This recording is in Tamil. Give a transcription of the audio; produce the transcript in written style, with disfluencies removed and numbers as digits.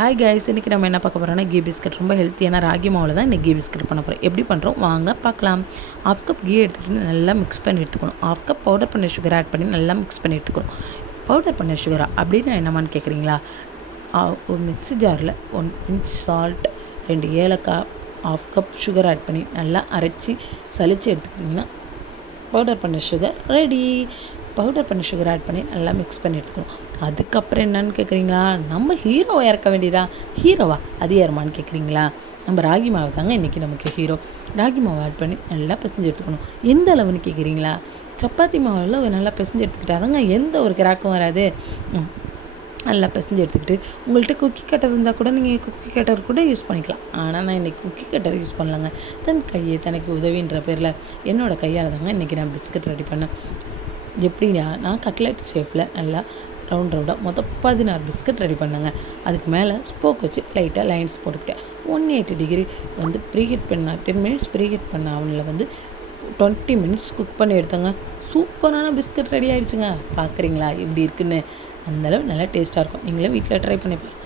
ஹாய் கைஸ், இன்றைக்கி நம்ம என்ன பார்க்க போகிறோம்னா கீ பிஸ்கட். ரொம்ப ஹெல்த்தியான ராகி மாவில் தான் இன்றைக்கி கீ பிஸ்கட் பண்ண போகிறோம். எப்படி பண்ணுறோம் வாங்க பார்க்கலாம். 1/2 கப் கீ எடுத்துகிட்டு நல்லா மிக்ஸ் பண்ணி எடுத்துக்கணும். 1/2 கப் பவுடர் பண்ண சுகர் ஆட் பண்ணி நல்லா மிக்ஸ் பண்ணி எடுத்துக்கணும். பவுடர் பண்ண சுகரா அப்படின்னு என்னமான்னு கேட்குறீங்களா? ஒரு மிக்ஸி ஜாரில் 1 பிஞ்ச் சால்ட், 2 ஏலக்காய், 1/2 கப் சுகர் ஆட் பண்ணி நல்லா அரைச்சி சலித்து எடுத்துக்கிட்டிங்கன்னா பவுடர் பண்ண சுகர் ரெடி. பவுடர் பண்ண சுகர் ஆட் பண்ணி நல்லா மிக்ஸ் பண்ணி எடுத்துக்கணும். அதுக்கப்புறம் என்னன்னு கேட்குறீங்களா? நம்ம ஹீரோவை இறக்க வேண்டியதா? ஹீரோவா? அது யாருமான்னு கேட்குறீங்களா? நம்ம ராகி மாவு தாங்க இன்றைக்கி நமக்கு ஹீரோ. ராகி மாவு ஆட் பண்ணி நல்லா பிசைஞ்சு எடுத்துக்கணும். எந்த அளவுன்னு கேட்குறீங்களா? சப்பாத்தி மாவில் நல்லா பிசைஞ்சு எடுத்துக்கிட்டாதாங்க எந்த ஒரு கிராக்கும் வராது. நல்லா பிசைஞ்சு எடுத்துக்கிட்டு உங்கள்கிட்ட குக்கி கட்டர் இருந்தால் கூட நீங்கள் குக்கி கட்டர் கூட யூஸ் பண்ணிக்கலாம். ஆனால் நான் இன்றைக்கி குக்கி கட்டர் யூஸ் பண்ணலங்க. தன் கையை தனக்கு உதவின்ற பேரில் என்னோடய கையால் தாங்க இன்றைக்கி நான் பிஸ்கட் ரெடி பண்ணேன். எப்படின்னா, நான் கட்லெட் ஷேப்பில் நல்லா ரவுண்டாக மொத்தம் 16 பிஸ்கட் ரெடி பண்ணேங்க. அதுக்கு மேலே ஸ்போக் வச்சு லைட்டாக லைன்ஸ் போட்டுக்கிட்டேன். 180 டிகிரி ப்ரீஹீட் பண்ண 10 மினிட்ஸ் ப்ரீஹீட் பண்ண அவனில் 20 மினிட்ஸ் குக் பண்ணி எடுத்தேங்க. சூப்பரான பிஸ்கட் ரெடி ஆகிடுச்சுங்க. பார்க்குறீங்களா எப்படி இருக்குன்னு? அந்தளவு நல்லா டேஸ்ட்டாக இருக்கும். நீங்களே வீட்டில் ட்ரை பண்ணி பாருங்கள்.